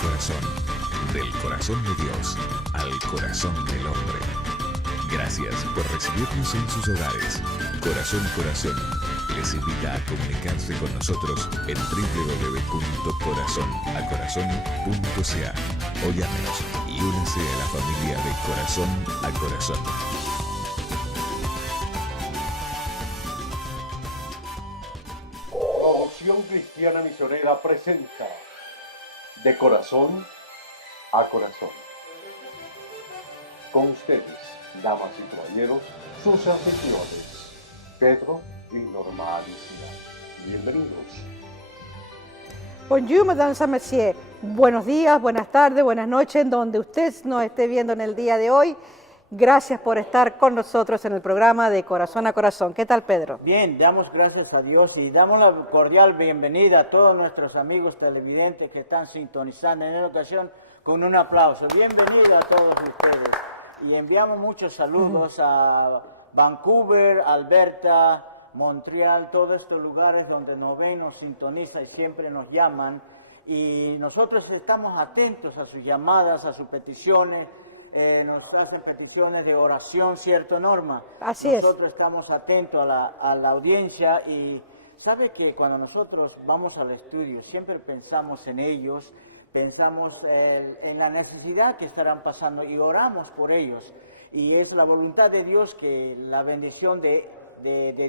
corazón, del corazón de Dios al corazón del hombre. Gracias por recibirnos en sus hogares. Corazón a Corazón les invita a comunicarse con nosotros en www.corazonacorazon.ca o llámenos y únase a la familia de Corazón a Corazón. Promoción Cristiana Misionera presenta De Corazón a Corazón. Con ustedes, damas y caballeros, sus anfitriones, Pedro y Norma Alicia. Bienvenidos. Bonjour, madame Saint-Messier. Buenos días, buenas tardes, buenas noches, en donde usted nos esté viendo en el día de hoy. Gracias por estar con nosotros en el programa de Corazón a Corazón. ¿Qué tal, Pedro? Bien, damos gracias a Dios y damos la cordial bienvenida a todos nuestros amigos televidentes que están sintonizando en esta ocasión con un aplauso. Bienvenido a todos ustedes. Y enviamos muchos saludos a Vancouver, Alberta, Montreal, todos estos lugares donde nos ven, nos sintonizan y siempre nos llaman. Y nosotros estamos atentos a sus llamadas, a sus peticiones. Nos hacen peticiones de oración, ¿cierto, Norma? Así es. Nosotros estamos atentos a la audiencia y sabe que cuando nosotros vamos al estudio siempre pensamos en ellos, pensamos en la necesidad que estarán pasando y oramos por ellos. Y es la voluntad de Dios que la bendición de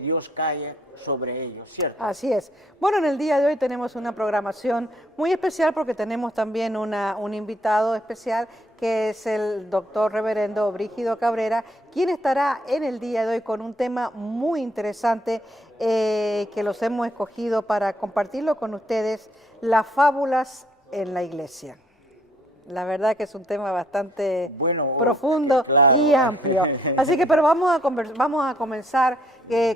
Dios cae sobre ellos, ¿cierto? Así es. Bueno, en el día de hoy tenemos una programación muy especial porque tenemos también un invitado especial que es el doctor reverendo Brígido Cabrera, quien estará en el día de hoy con un tema muy interesante que los hemos escogido para compartirlo con ustedes, las fábulas en la iglesia. La verdad que es un tema bastante profundo, claro, y amplio. Así que, pero vamos a comenzar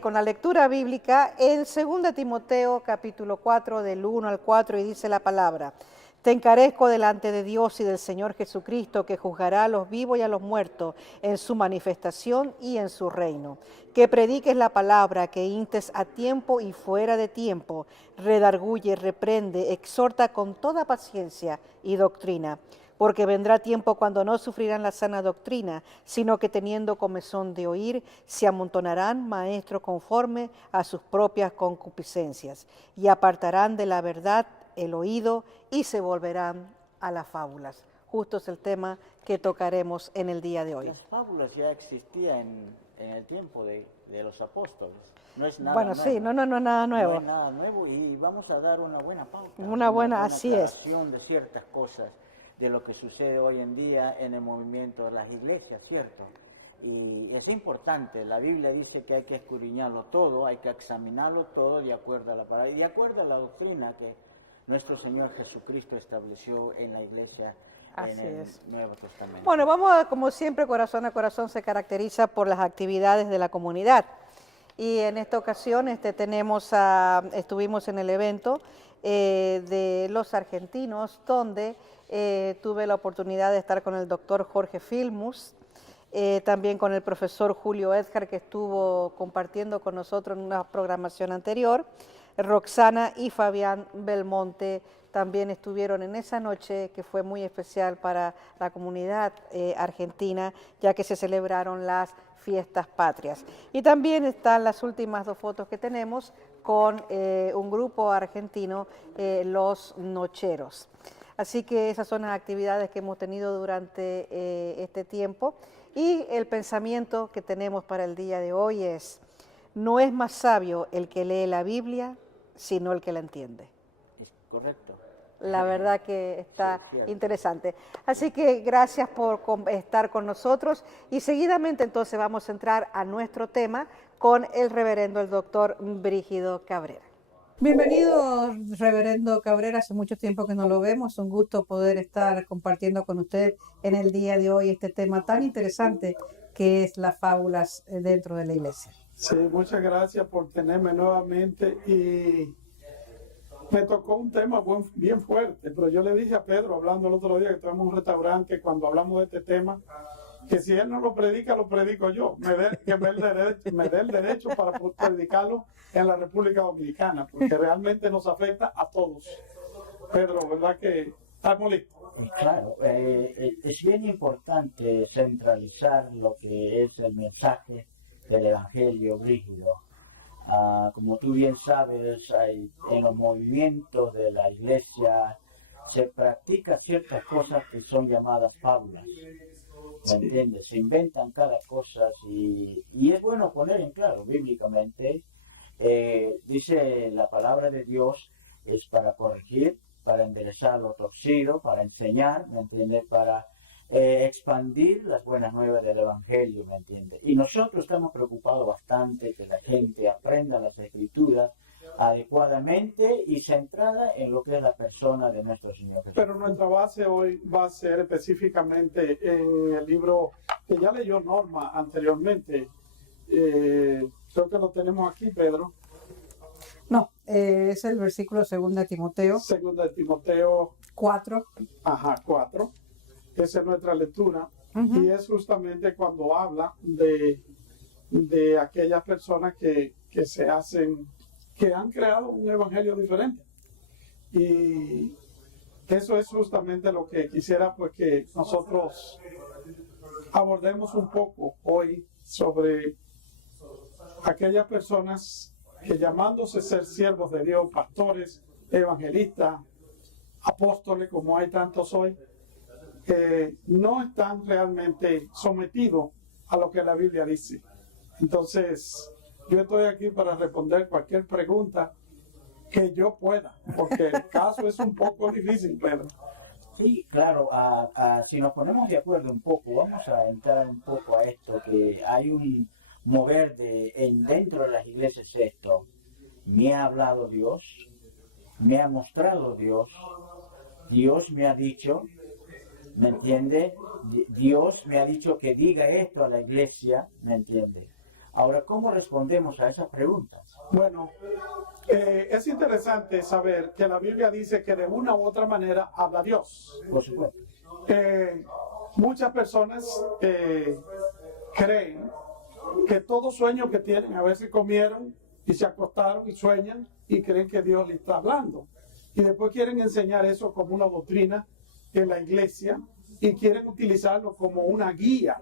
con la lectura bíblica en 2 Timoteo capítulo 4 del 1 al 4 y dice la palabra: Te encarezco delante de Dios y del Señor Jesucristo, que juzgará a los vivos y a los muertos en su manifestación y en su reino. Que prediques la palabra, que instes a tiempo y fuera de tiempo, redarguye, reprende, exhorta con toda paciencia y doctrina. Porque vendrá tiempo cuando no sufrirán la sana doctrina, sino que teniendo comezón de oír, se amontonarán maestros conforme a sus propias concupiscencias, y apartarán de la verdad el oído y se volverán a las fábulas. Justo es el tema que tocaremos en el día de hoy. Las fábulas ya existían en el tiempo de los apóstoles. No es nada bueno, nuevo. Sí, no, nada nuevo. No es nada nuevo y vamos a dar una buena pauta. Una buena, así es. De ciertas cosas de lo que sucede hoy en día en el movimiento de las iglesias, ¿cierto? Y es importante, la Biblia dice que hay que escudriñarlo todo, hay que examinarlo todo de acuerdo a la palabra y de acuerdo a la doctrina que nuestro Señor Jesucristo estableció en la iglesia. Así en el es. Nuevo Testamento. Bueno, como siempre, Corazón a Corazón se caracteriza por las actividades de la comunidad. Y en esta ocasión estuvimos en el evento de los argentinos, donde tuve la oportunidad de estar con el doctor Jorge Filmus, también con el profesor Julio Edgar, que estuvo compartiendo con nosotros en una programación anterior. Roxana y Fabián Belmonte también estuvieron en esa noche que fue muy especial para la comunidad argentina, ya que se celebraron las fiestas patrias. Y también están las últimas dos fotos que tenemos con un grupo argentino, los Nocheros. Así que esas son las actividades que hemos tenido durante este tiempo. Y el pensamiento que tenemos para el día de hoy es: no es más sabio el que lee la Biblia, sino el que la entiende. Es correcto. La verdad que está sí, interesante. Así que gracias por estar con nosotros y seguidamente entonces vamos a entrar a nuestro tema con el reverendo, el doctor Brígido Cabrera. Bienvenido, reverendo Cabrera, hace mucho tiempo que no lo vemos, un gusto poder estar compartiendo con usted en el día de hoy este tema tan interesante que es las fábulas dentro de la iglesia. Sí, muchas gracias por tenerme nuevamente y me tocó un tema bien fuerte, pero yo le dije a Pedro, hablando el otro día que estuvimos en un restaurante, cuando hablamos de este tema, que si él no lo predica, lo predico yo, que me dé el derecho para poder predicarlo en la República Dominicana, porque realmente nos afecta a todos. Pedro, ¿verdad que Estamos listos. Claro, es bien importante centralizar lo que es el mensaje del Evangelio, Brígido. Como tú bien sabes, en los movimientos de la iglesia se practican ciertas cosas que son llamadas fábulas. ¿Me entiendes? Se inventan cada cosa y es bueno poner en claro bíblicamente. Dice la palabra de Dios es para corregir, para enderezar lo torcido, para enseñar, ¿me entiendes? Para expandir las buenas nuevas del Evangelio, ¿me entiendes? Y nosotros estamos preocupados bastante que la gente aprenda las Escrituras adecuadamente y centrada en lo que es la persona de nuestro Señor Jesús. Pero nuestra base hoy va a ser específicamente en el libro que ya leyó Norma anteriormente. Creo que lo tenemos aquí, Pedro. No, es el versículo 2 Timoteo 2 Timoteo 4. 4. Esa es nuestra lectura. Y es justamente cuando habla de aquellas personas que se hacen, que han creado un evangelio diferente. Y eso es justamente lo que quisiera pues que nosotros abordemos un poco hoy sobre aquellas personas que llamándose ser siervos de Dios, pastores, evangelistas, apóstoles, como hay tantos hoy, no están realmente sometidos a lo que la Biblia dice. Entonces, yo estoy aquí para responder cualquier pregunta que yo pueda, porque el caso es un poco difícil, Pedro. Sí, claro, si nos ponemos de acuerdo un poco, vamos a entrar un poco a esto, que hay un mover dentro de las iglesias esto. Me ha hablado Dios, me ha mostrado Dios, Dios me ha dicho, ¿me entiende? Dios me ha dicho que diga esto a la iglesia, ¿me entiende? Ahora, ¿cómo respondemos a esas preguntas? Bueno, es interesante saber que la Biblia dice que de una u otra manera habla Dios. Por supuesto. Muchas personas creen que todo sueño que tienen, a veces comieron y se acostaron y sueñan y creen que Dios les está hablando. Y después quieren enseñar eso como una doctrina en la iglesia y quieren utilizarlo como una guía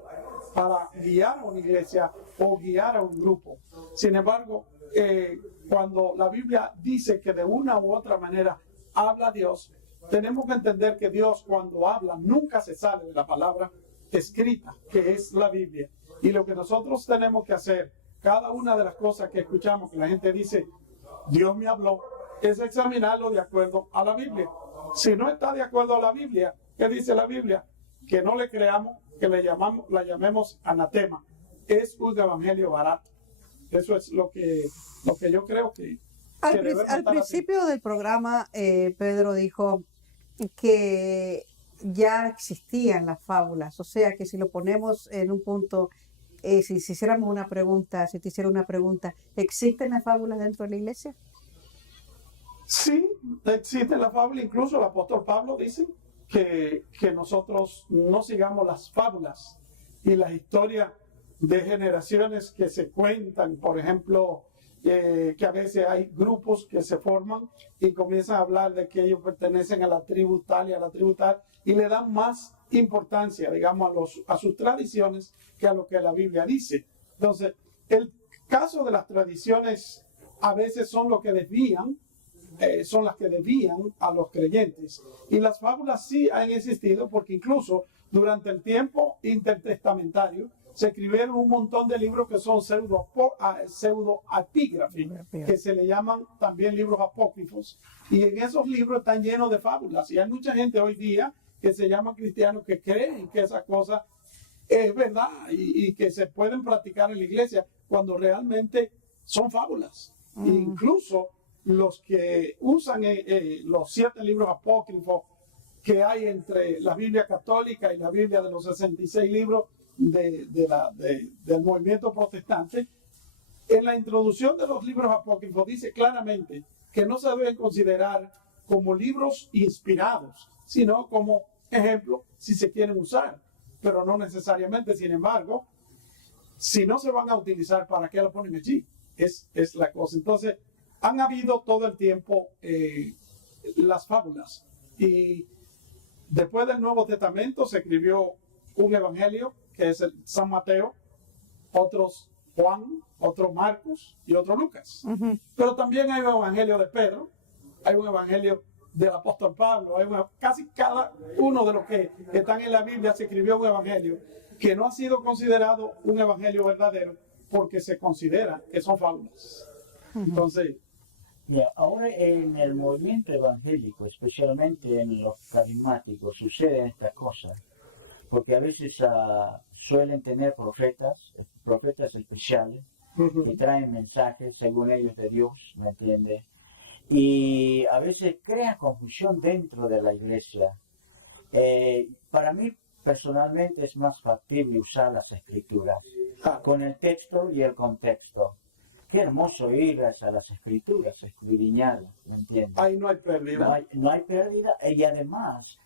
para guiar a una iglesia o guiar a un grupo. Sin embargo, cuando la Biblia dice que de una u otra manera habla Dios, tenemos que entender que Dios cuando habla nunca se sale de la palabra escrita, que es la Biblia. Y lo que nosotros tenemos que hacer, cada una de las cosas que escuchamos, que la gente dice, Dios me habló, es examinarlo de acuerdo a la Biblia. Si no está de acuerdo a la Biblia, ¿qué dice la Biblia? Que no le creamos, que la llamemos anatema. Es un evangelio barato. Eso es lo que yo creo que Al principio del programa, Pedro dijo que ya existían las fábulas, o sea que si lo ponemos en un punto, si hiciéramos una pregunta, si te hiciera una pregunta, ¿existen las fábulas dentro de la iglesia? Sí, existen las fábulas, incluso el apóstol Pablo dice que nosotros no sigamos las fábulas y las historias de generaciones que se cuentan, por ejemplo, que a veces hay grupos que se forman y comienzan a hablar de que ellos pertenecen a la tribu tal y a la tribu tal y le dan más importancia, digamos, a sus tradiciones que a lo que la Biblia dice. Entonces, el caso de las tradiciones a veces son lo que desvían, son las que desvían a los creyentes. Y las fábulas sí han existido porque incluso durante el tiempo intertestamentario se escribieron un montón de libros que son pseudo-epígrafes, que se le llaman también libros apócrifos. Y en esos libros están llenos de fábulas. Y hay mucha gente hoy día que se llama cristianos que creen que esa cosa es verdad y que se pueden practicar en la iglesia cuando realmente son fábulas. Incluso los que usan los 7 libros apócrifos que hay entre la Biblia católica y la Biblia de los 66 libros del movimiento protestante, en la introducción de los libros apócrifos dice claramente que no se deben considerar como libros inspirados, sino como ejemplos si se quieren usar, pero no necesariamente. Sin embargo, si no se van a utilizar, ¿para qué lo ponen allí? Es la cosa. Entonces, han habido todo el tiempo las fábulas y Después del Nuevo Testamento se escribió un evangelio, que es el San Mateo, otros Juan, otro Marcos y otro Lucas. Pero también hay un evangelio de Pedro, hay un evangelio del apóstol Pablo, casi cada uno de los que están en la Biblia se escribió un evangelio que no ha sido considerado un evangelio verdadero porque se considera que son fábulas. Entonces, ahora en el movimiento evangélico, especialmente en los carismáticos, suceden estas cosas, porque a veces suelen tener profetas especiales, que traen mensajes según ellos de Dios, ¿me entiende? Y a veces crea confusión dentro de la iglesia. Para mí personalmente es más factible usar las escrituras con el texto y el contexto. Qué hermoso ir a las escrituras, escudriñarlas, ¿me entiendes? ahí no hay pérdida. No hay pérdida, y además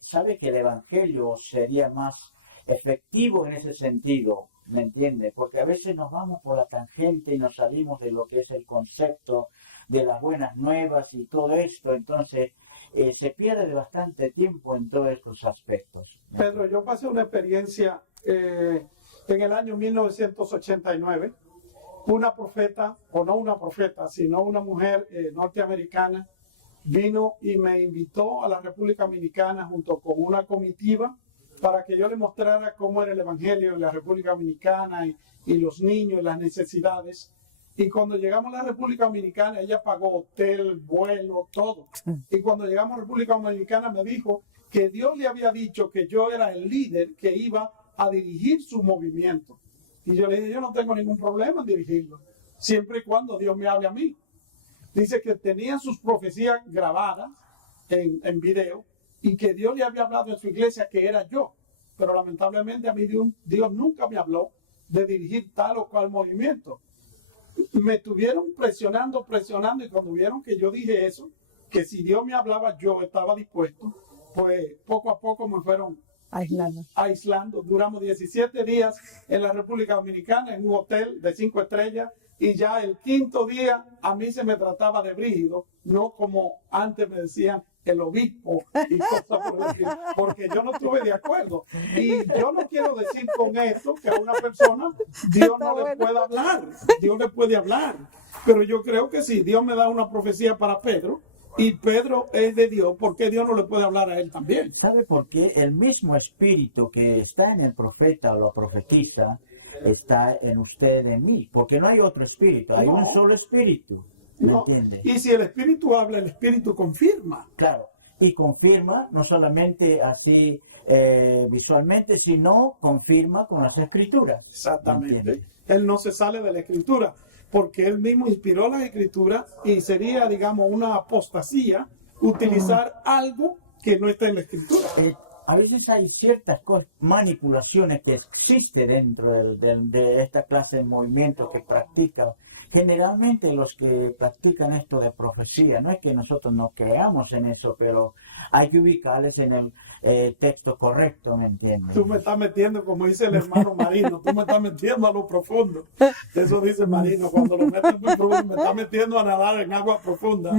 sabe que el evangelio sería más efectivo en ese sentido, ¿me entiende? Porque a veces nos vamos por la tangente y nos salimos de lo que es el concepto de las buenas nuevas y todo esto, entonces se pierde bastante tiempo en todos estos aspectos. Pedro, yo pasé una experiencia en el año 1989. Una profeta, o no una profeta, sino una mujer norteamericana, vino y me invitó a la República Dominicana junto con una comitiva para que yo le mostrara cómo era el evangelio en la República Dominicana y los niños, las necesidades. Y cuando llegamos a la República Dominicana, ella pagó hotel, vuelo, todo. Y cuando llegamos a la República Dominicana me dijo que Dios le había dicho que yo era el líder que iba a dirigir su movimiento. Y yo le dije, yo no tengo ningún problema en dirigirlo, siempre y cuando Dios me hable a mí. Dice que tenía sus profecías grabadas en video y que Dios le había hablado en su iglesia que era yo. Pero lamentablemente a mí Dios nunca me habló de dirigir tal o cual movimiento. Me estuvieron presionando y cuando vieron que yo dije eso, que si Dios me hablaba yo estaba dispuesto, pues poco a poco me fueron aislando. Duramos 17 días en la República Dominicana en un hotel de 5 estrellas y ya el quinto día a mí se me trataba de Brígido, no como antes me decían el obispo y cosas por el estilo, porque yo no estuve de acuerdo. Y yo no quiero decir con esto que a una persona Dios no le pueda hablar, Dios le puede hablar, pero yo creo que si Dios me da una profecía para Pedro, y Pedro es de Dios, ¿por qué Dios no le puede hablar a él también? ¿Sabe por qué? El mismo espíritu que está en el profeta o la profetiza está en usted, en mí, porque no hay otro espíritu, hay un solo espíritu, ¿me entiende? Y si el espíritu habla, el espíritu confirma. Claro, y confirma no solamente así visualmente, sino confirma con las escrituras. Exactamente. Él no se sale de la escritura, porque él mismo inspiró las escrituras y sería, digamos, una apostasía utilizar algo que no está en la escritura. A veces hay ciertas manipulaciones que existen dentro de esta clase de movimientos que practican. Generalmente los que practican esto de profecía, no es que nosotros no creamos en eso, pero hay que ubicarles en el texto correcto, ¿me entiendes? Tú me estás metiendo, como dice el hermano Marino, tú me estás metiendo a lo profundo. Eso dice Marino, cuando lo metes muy profundo, me estás metiendo a nadar en agua profunda.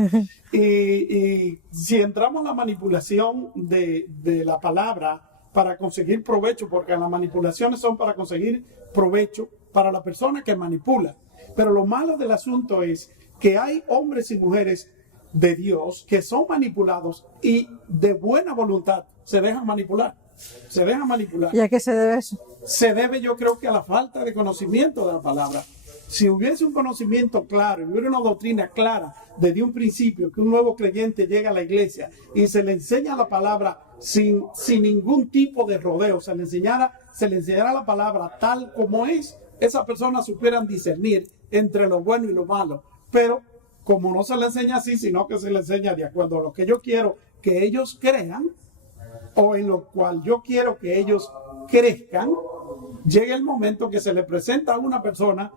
Y si entramos en la manipulación de la palabra para conseguir provecho, porque las manipulaciones son para conseguir provecho para la persona que manipula. Pero lo malo del asunto es que hay hombres y mujeres de Dios que son manipulados y de buena voluntad se dejan manipular. Se dejan manipular. ¿Y a qué se debe eso? Se debe, yo creo, que a la falta de conocimiento de la palabra. Si hubiese un conocimiento claro, y hubiera una doctrina clara desde un principio, que un nuevo creyente llega a la iglesia y se le enseña la palabra sin ningún tipo de rodeo, se le enseñara la palabra tal como es, esas personas supieran discernir entre lo bueno y lo malo. Pero como no se le enseña así, sino que se le enseña de acuerdo a lo que yo quiero que ellos crean, o en lo cual yo quiero que ellos crezcan, llega el momento que se le presenta a una persona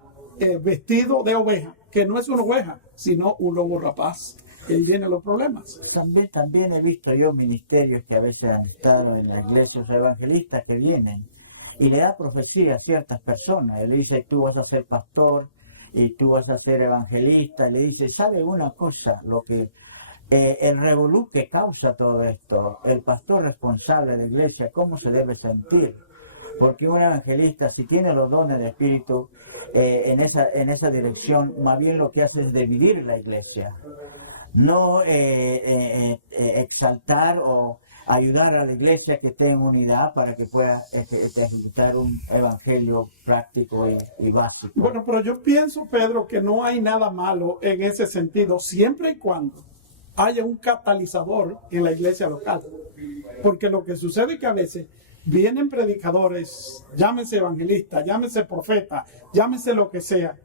vestido de oveja, que no es una oveja, sino un lobo rapaz. Y ahí vienen los problemas. También he visto yo ministerios que a veces han estado en las iglesias evangelistas que vienen y le da profecía a ciertas personas. Y le dice, tú vas a ser pastor y tú vas a ser evangelista. Y le dice, ¿sabe una cosa? Lo que el revolú que causa todo esto, el pastor responsable de la iglesia, cómo se debe sentir. Porque un evangelista, si tiene los dones de espíritu en esa dirección, más bien lo que hace es dividir la iglesia. No exaltar o ayudar a la iglesia que esté en unidad para que pueda ejecutar un evangelio práctico y básico. Bueno, pero yo pienso, Pedro, que no hay nada malo en ese sentido, siempre y cuando haya un catalizador en la iglesia local. Porque lo que sucede es que a veces vienen predicadores, llámese evangelistas, llámese profeta, llámese lo que sea,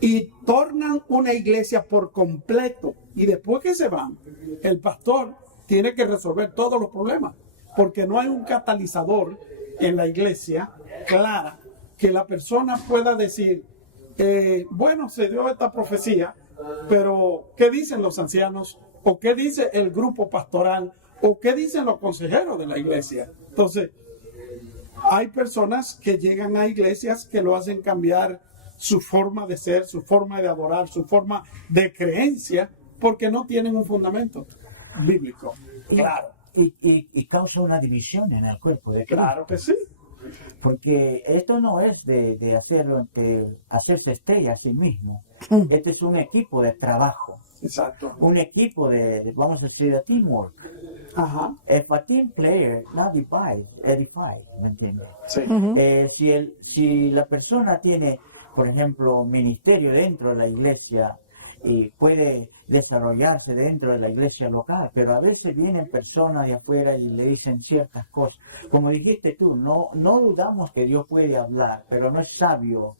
y tornan una iglesia por completo. Y después que se van, el pastor tiene que resolver todos los problemas, porque no hay un catalizador en la iglesia clara que la persona pueda decir, bueno, se dio esta profecía, pero ¿qué dicen los ancianos? ¿O qué dice el grupo pastoral? ¿O qué dicen los consejeros de la iglesia? Entonces, hay personas que llegan a iglesias que lo hacen cambiar su forma de ser, su forma de adorar, su forma de creencia, porque no tienen un fundamento bíblico. Claro. Y causa una división en el cuerpo de Cristo. Claro que sí. Porque esto no es de hacerse estrella a sí mismo. Este es un equipo de trabajo. Exacto. Un equipo vamos a decir, de teamwork. Ajá. If a team player not edifies, ¿me entiendes? Sí. Si la persona tiene, por ejemplo, ministerio dentro de la iglesia y puede desarrollarse dentro de la iglesia local, pero a veces vienen personas de afuera y le dicen ciertas cosas. Como dijiste tú, no dudamos que Dios puede hablar, pero no es sabio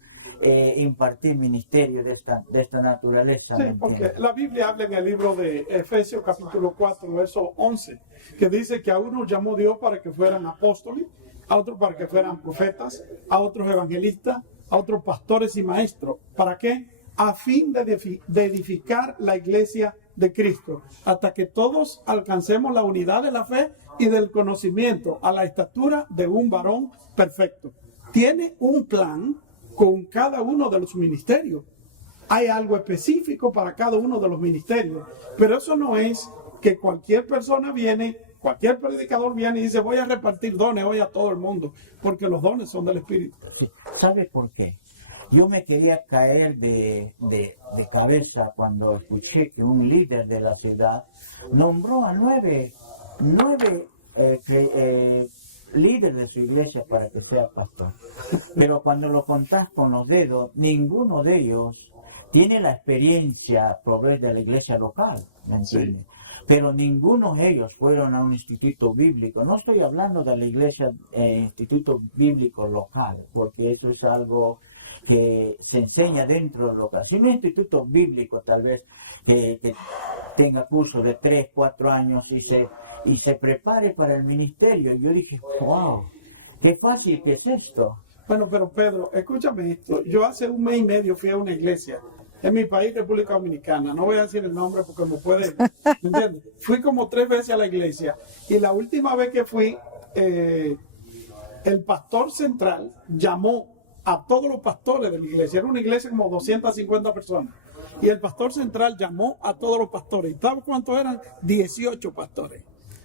impartir ministerio de esta naturaleza. Sí, porque la Biblia habla en el libro de Efesios capítulo 4, verso 11, que dice que a unos llamó Dios para que fueran apóstoles, a otros para que fueran profetas, a otros evangelistas, a otros pastores y maestros. ¿Para qué? A fin de edificar la iglesia de Cristo, hasta que todos alcancemos la unidad de la fe y del conocimiento, a la estatura de un varón perfecto. Tiene un plan con cada uno de los ministerios. Hay algo específico para cada uno de los ministerios, pero eso no es que cualquier persona viene, cualquier predicador viene y dice voy a repartir dones hoy a todo el mundo, porque los dones son del Espíritu. ¿Sabe por qué? Yo me quería caer de cabeza cuando escuché que un líder de la ciudad nombró a nueve líderes de su iglesia para que sea pastor. Pero cuando lo contás con los dedos, ninguno de ellos tiene la experiencia proveer de la iglesia local, ¿me entiendes? Sí. Pero ninguno de ellos fueron a un instituto bíblico. No estoy hablando de la iglesia, instituto bíblico local, porque eso es algo que se enseña dentro del local. Si un instituto bíblico tal vez que tenga curso de 3, 4 años y se prepare para el ministerio. Yo dije, wow, qué fácil que es esto. Bueno, pero Pedro, escúchame esto. Yo hace 1 mes y medio fui a una iglesia en mi país, República Dominicana. No voy a decir el nombre porque me puede, ¿me entiendes? Fui como 3 veces a la iglesia y la última vez que fui, el pastor central llamó a todos los pastores de la iglesia. Era una iglesia como 250 personas. Y el pastor central llamó a todos los pastores. ¿Y sabes cuántos eran? 18 pastores.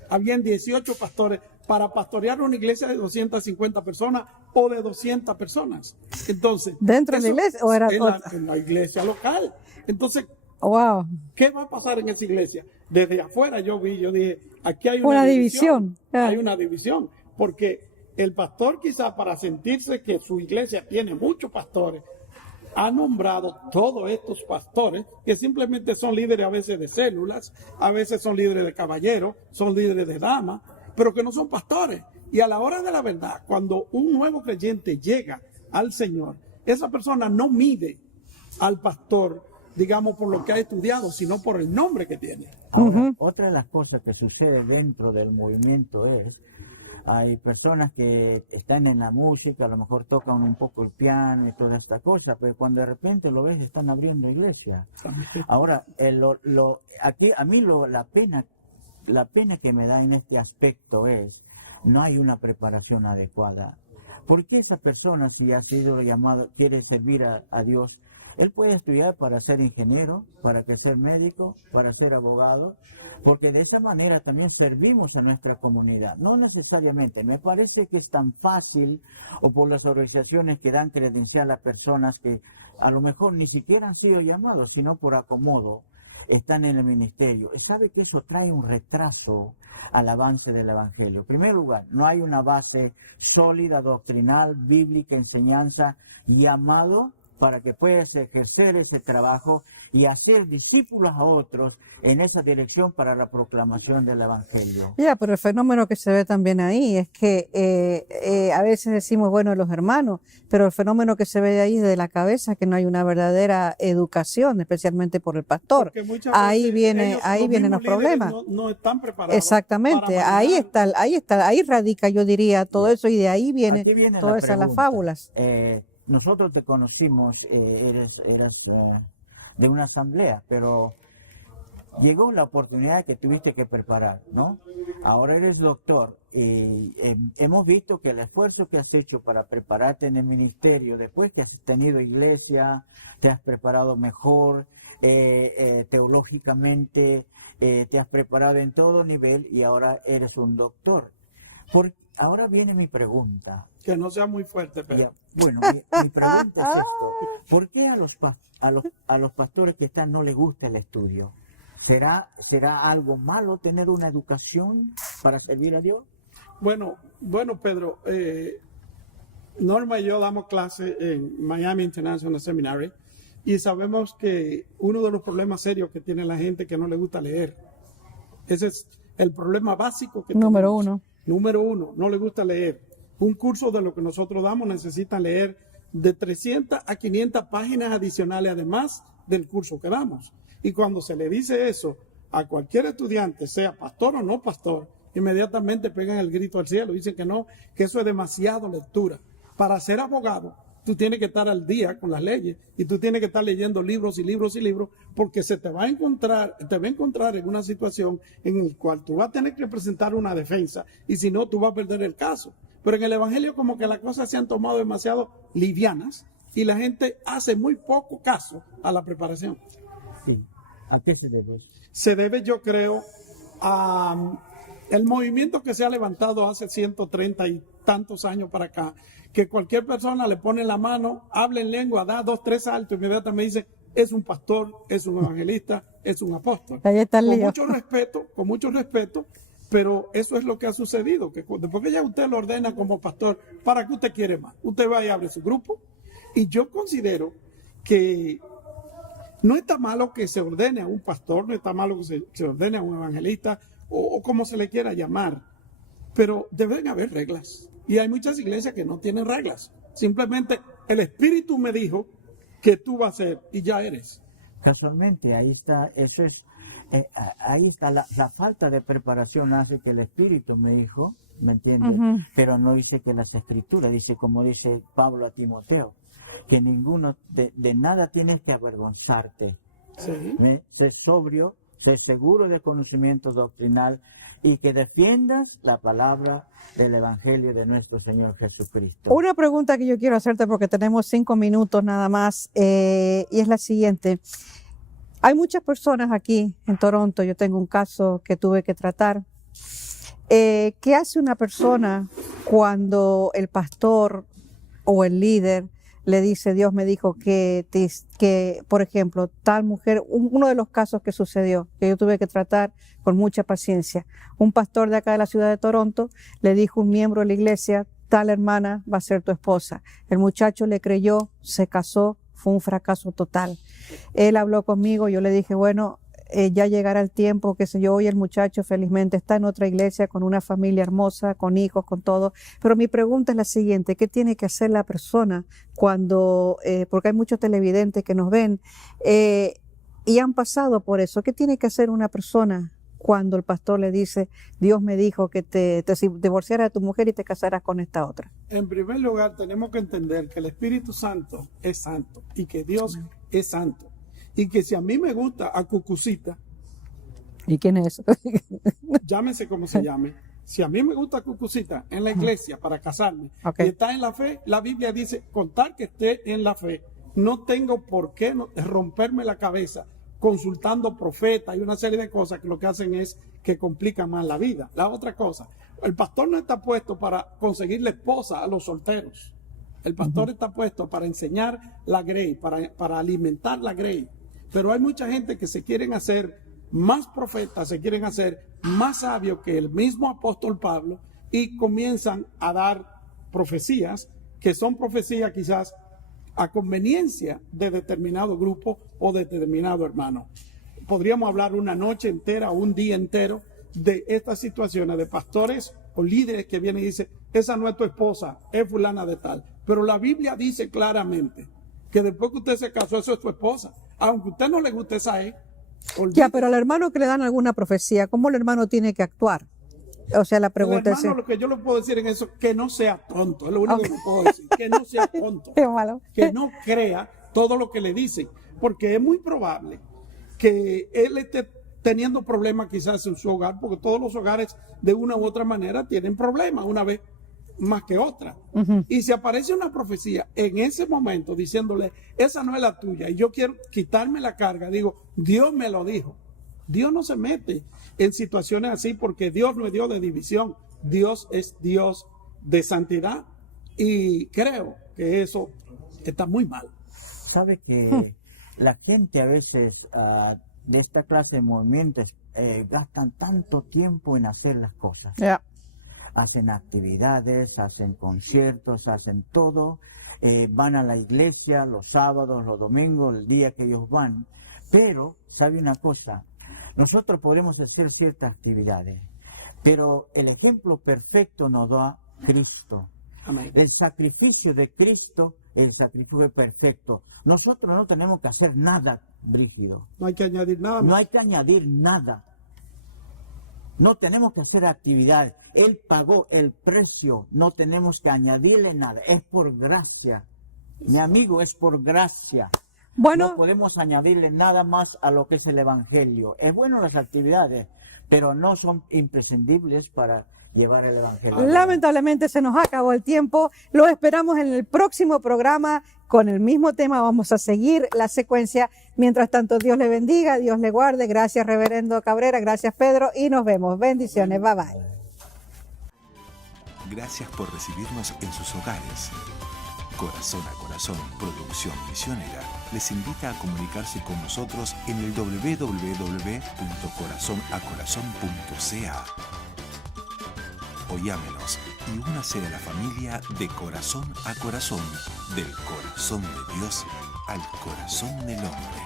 Habían 18 pastores para pastorear una iglesia de 250 personas o de 200 personas. Entonces, ¿dentro de la iglesia o era en la iglesia local? Entonces, wow, ¿qué va a pasar en esa iglesia? Desde afuera yo dije, aquí hay una división. Hay una división, porque el pastor quizá para sentirse que su iglesia tiene muchos pastores, ha nombrado todos estos pastores que simplemente son líderes a veces de células, a veces son líderes de caballeros, son líderes de damas, pero que no son pastores. Y a la hora de la verdad, cuando un nuevo creyente llega al Señor, esa persona no mide al pastor, digamos, por lo que ha estudiado, sino por el nombre que tiene. Ahora, otra de las cosas que sucede dentro del movimiento es, hay personas que están en la música, a lo mejor tocan un poco el piano y toda esta cosa, pero cuando de repente lo ves están abriendo iglesia. Ahora, aquí a mí la pena que me da en este aspecto es, no hay una preparación adecuada. ¿Por qué esa persona, si ha sido llamado, quiere servir a Dios, Él puede estudiar para ser ingeniero, para ser médico, para ser abogado, porque de esa manera también servimos a nuestra comunidad. No necesariamente, me parece que es tan fácil, o por las organizaciones que dan credencial a personas que a lo mejor ni siquiera han sido llamados, sino por acomodo están en el ministerio. ¿Sabe que eso trae un retraso al avance del Evangelio? En primer lugar, no hay una base sólida, doctrinal, bíblica, enseñanza, llamado para que puedas ejercer ese trabajo y hacer discípulos a otros en esa dirección para la proclamación del Evangelio. Ya, pero el fenómeno que se ve también ahí es que a veces decimos, bueno, los hermanos, pero el fenómeno que se ve ahí de la cabeza es que no hay una verdadera educación, especialmente por el pastor. Porque muchas Ahí veces vienen los mismos líderes problemas. no están preparados. Exactamente, para ahí radica, yo diría, todo eso, y de ahí viene Aquí viene todas esas las pregunta. fábulas. Nosotros te conocimos, eras de una asamblea, pero llegó la oportunidad que tuviste que preparar, ¿no? Ahora eres doctor y hemos visto que el esfuerzo que has hecho para prepararte en el ministerio, después que has tenido iglesia, te has preparado mejor teológicamente, te has preparado en todo nivel y ahora eres un doctor. Ahora viene mi pregunta. Que no sea muy fuerte, Ya, pero bueno, mi pregunta es esto. ¿Por qué a los pastores que están no les gusta el estudio? ¿Será algo malo tener una educación para servir a Dios? bueno, Pedro, Norma y yo damos clase en Miami International Seminary y sabemos que uno de los problemas serios que tiene la gente es que no le gusta leer. Ese es el problema básico que Número tenemos. uno. Número uno, no le gusta leer. Un curso de lo que nosotros damos necesita leer de 300 a 500 páginas adicionales además del curso que damos. Y cuando se le dice eso a cualquier estudiante, sea pastor o no pastor, inmediatamente pegan el grito al cielo. Dicen que no, que eso es demasiado lectura. Para ser abogado, tú tienes que estar al día con las leyes y tú tienes que estar leyendo libros y libros y libros, porque te va a encontrar en una situación en la cual tú vas a tener que presentar una defensa y si no, tú vas a perder el caso. Pero en el Evangelio como que las cosas se han tomado demasiado livianas y la gente hace muy poco caso a la preparación. Sí. ¿A qué se debe? Se debe, yo creo, a el movimiento que se ha levantado hace 130 y tantos años para acá, que cualquier persona le pone la mano, habla en lengua, da 2, 3 saltos, inmediatamente dice, es un pastor, es un evangelista, es un apóstol. Ahí está el lío. Con mucho respeto, pero eso es lo que ha sucedido, que después que ya usted lo ordena como pastor, ¿para qué usted quiere más? Usted va y abre su grupo, y yo considero que no está malo que se ordene a un pastor, no está malo que se ordene a un evangelista, o como se le quiera llamar, pero deben haber reglas. Y hay muchas iglesias que no tienen reglas. Simplemente el Espíritu me dijo que tú vas a ser y ya eres. Casualmente, ahí está, ahí está la falta de preparación hace que el Espíritu me dijo, ¿me entiendes? Ujú. Pero no dice que las Escrituras, dice como dice Pablo a Timoteo, que ninguno de nada tienes que avergonzarte. Sí. Sé sobrio, sé seguro de conocimiento doctrinal y que defiendas la palabra del Evangelio de nuestro Señor Jesucristo. Una pregunta que yo quiero hacerte porque tenemos 5 minutos nada más y es la siguiente. Hay muchas personas aquí en Toronto, yo tengo un caso que tuve que tratar. ¿Qué hace una persona cuando el pastor o el líder le dice, Dios me dijo que, por ejemplo, tal mujer, uno de los casos que sucedió, que yo tuve que tratar con mucha paciencia, un pastor de acá de la ciudad de Toronto le dijo a un miembro de la iglesia, tal hermana va a ser tu esposa. El muchacho le creyó, se casó, fue un fracaso total. Él habló conmigo, yo le dije, bueno, ya llegará el tiempo, qué sé yo, hoy el muchacho felizmente está en otra iglesia con una familia hermosa, con hijos, con todo. Pero mi pregunta es la siguiente, ¿qué tiene que hacer la persona cuando, porque hay muchos televidentes que nos ven y han pasado por eso, ¿qué tiene que hacer una persona cuando el pastor le dice, Dios me dijo que te divorciaras de tu mujer y te casarás con esta otra? En primer lugar, tenemos que entender que el Espíritu Santo es santo y que Dios es santo. Y que si a mí me gusta a Cucucita, ¿Y quién es eso? llámese como se llame, si a mí me gusta a Cucucita en la iglesia para casarme Ok. y está en la fe, la Biblia dice, contar que esté en la fe, no tengo por qué romperme la cabeza consultando profetas y una serie de cosas que lo que hacen es que complican más la vida. La otra cosa, el pastor no está puesto para conseguirle esposa a los solteros. El pastor está puesto para enseñar la grey, para alimentar la grey. Pero hay mucha gente que se quieren hacer más profetas, se quieren hacer más sabios que el mismo apóstol Pablo y comienzan a dar profecías que son profecías quizás a conveniencia de determinado grupo o de determinado hermano. Podríamos hablar una noche entera o un día entero de estas situaciones de pastores o líderes que vienen y dicen, esa no es tu esposa, es fulana de tal. Pero la Biblia dice claramente que después que usted se casó, eso es tu esposa. Aunque a usted no le guste esa Ya, pero al hermano que le dan alguna profecía, ¿cómo el hermano tiene que actuar? O sea, la pregunta es... Lo que yo le puedo decir en eso, que no sea tonto, es lo único que puedo decir, que no sea tonto, Qué malo. que no crea todo lo que le dicen, porque es muy probable que él esté teniendo problemas quizás en su hogar, porque todos los hogares de una u otra manera tienen problemas, una vez más que otra. Y si aparece una profecía en ese momento diciéndole, esa no es la tuya, y yo quiero quitarme la carga, digo, Dios me lo dijo. Dios no se mete en situaciones así porque Dios no es Dios de división, Dios es Dios de santidad y creo que eso está muy mal. Sabe que la gente a veces de esta clase de movimientos gastan tanto tiempo en hacer las cosas. Yeah. Hacen actividades, hacen conciertos, hacen todo, van a la iglesia los sábados, los domingos, el día que ellos van, pero sabe una cosa, nosotros podemos hacer ciertas actividades, pero el ejemplo perfecto nos da Cristo. Amén. El sacrificio de Cristo, el sacrificio perfecto. Nosotros no tenemos que hacer nada, Brígido. No hay que añadir nada más. No hay que añadir nada. No tenemos que hacer actividades. Él pagó el precio, no tenemos que añadirle nada. Es por gracia. Mi amigo, es por gracia. Bueno, No podemos añadirle nada más a lo que es el Evangelio. Es bueno las actividades, pero no son imprescindibles para llevar el Evangelio. lamentablemente se nos acabó el tiempo. Lo esperamos en el próximo programa con el mismo tema. Vamos a seguir la secuencia. Mientras tanto, Dios le bendiga, Dios le guarde. Gracias, Reverendo Cabrera. Gracias, Pedro. Y nos vemos. Bendiciones. Bye bye. Gracias por recibirnos en sus hogares. Corazón a Corazón, producción misionera, les invita a comunicarse con nosotros en el www.corazonacorazon.ca o llámenos y únase a la familia de Corazón a Corazón, del corazón de Dios al corazón del hombre.